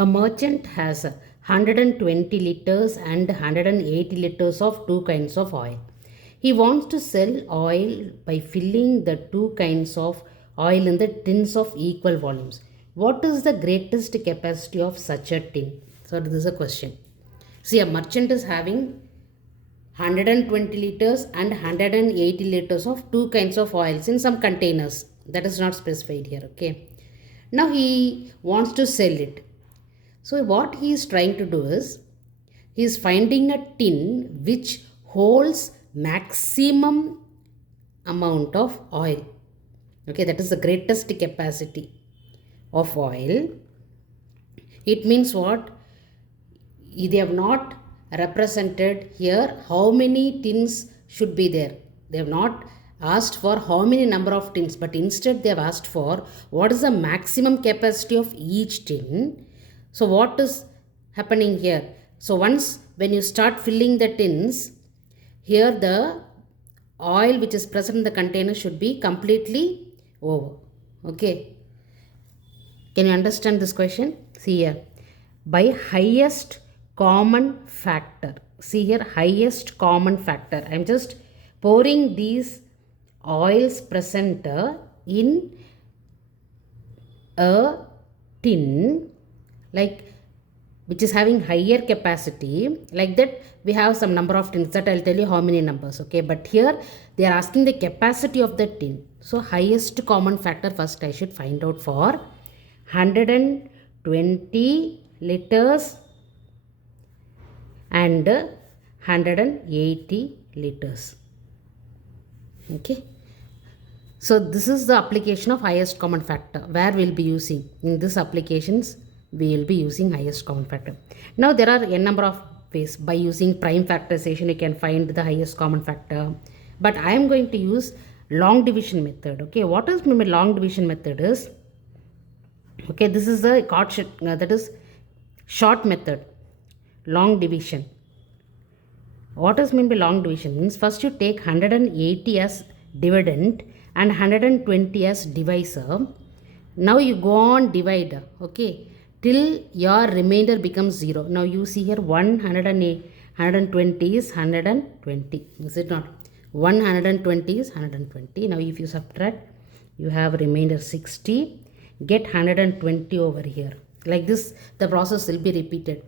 A merchant has 120 liters and 180 liters of two kinds of oil. He wants to sell oil by filling the two kinds of oil in the tins of equal volumes. What is the greatest capacity of such a tin? So this is a question. See, a merchant is having 120 liters and 180 liters of two kinds of oils in some containers. That is not specified here. Okay. Now he wants to sell it. So what he is trying to do is, he is finding a tin which holds maximum amount of oil. Okay, that is the greatest capacity of oil. It means what? They have not represented here how many tins should be there. They have not asked for how many number of tins, but instead they have asked for what is the maximum capacity of each tin. So what is happening here? So once when you start filling the tins, here the oil which is present in the container should be completely over. Okay. Can you understand this question? See here. By highest common factor. See here, highest common factor. I am just pouring these oils present in a tin like which is having higher capacity, like that we have some number of tins, that I'll tell you how many numbers. Okay, but here they are asking the capacity of the tin. So highest common factor first I should find out for 120 liters and 180 liters. Okay, so this is the application of highest common factor where we'll be using in this applications. We will be using highest common factor. Now there are a number of ways. By using prime factorization you can find the highest common factor, but I am going to use long division method. Okay, what is my long division method is, okay, this is the that is short method, long division. What does mean by long division? Means first you take 180 as dividend and 120 as divisor. Now you go on divide, okay, till your remainder becomes 0. Now you see here 120 is 120, is it not? 120 is 120. Now if you subtract, you have remainder 60. Get 120 over here. Like this the process will be repeated.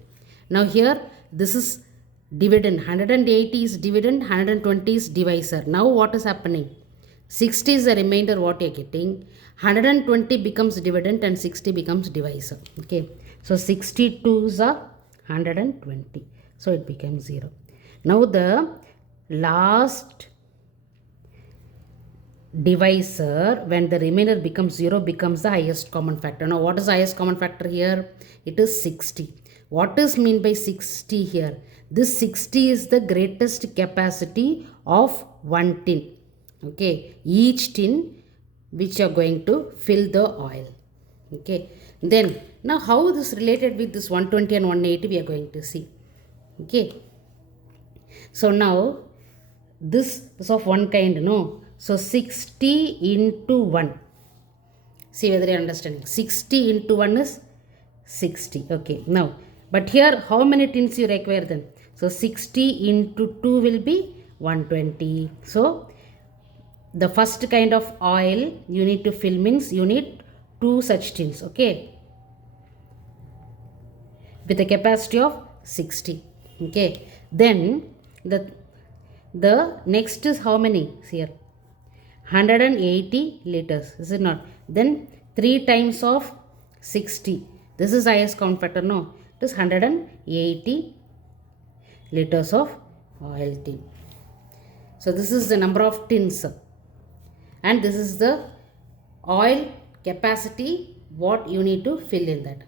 Now here this is dividend, 180 is dividend, 120 is divisor. Now what is happening? 60 is the remainder what you are getting. 120 becomes dividend and 60 becomes divisor. Okay, so 62 is a 120. So it becomes 0. Now the last divisor, when the remainder becomes 0, becomes the highest common factor. Now what is the highest common factor here? It is 60. What is mean by 60 here? This 60 is the greatest capacity of one tin. Okay, each tin which you are going to fill the oil. Okay, then now how this related with this 120 and 180 we are going to see. Okay, so now this is of one kind, no? So 60 into 1. See whether you are understanding. 60 into 1 is 60. Okay, now but here how many tins you require then? So 60 into 2 will be 120. So the first kind of oil you need to fill means you need 2 such tins. Okay, with a capacity of 60. Okay, then the next is how many? See here, 180 liters, is it not? Then 3 times of 60. This is highest common factor, no? It is 180 liters of oil tin. So this is the number of tins and this is the oil capacity what you need to fill in that.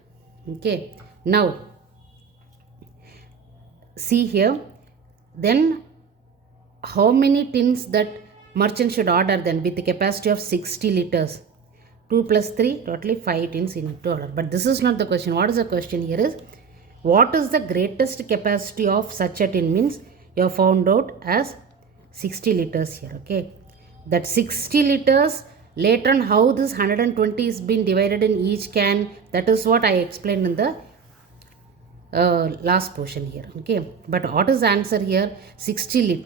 Okay, now see here, then how many tins that merchant should order then with the capacity of 60 liters? 2 plus 3, totally 5 tins you need to order. But this is not the question. What is the question here is, what is the greatest capacity of such a tin? Means you have found out as 60 liters here. Okay, that 60 liters, later on how this 120 is been divided in each can, that is what I explained in the last portion here. Okay, but what is the answer here? 60 liters.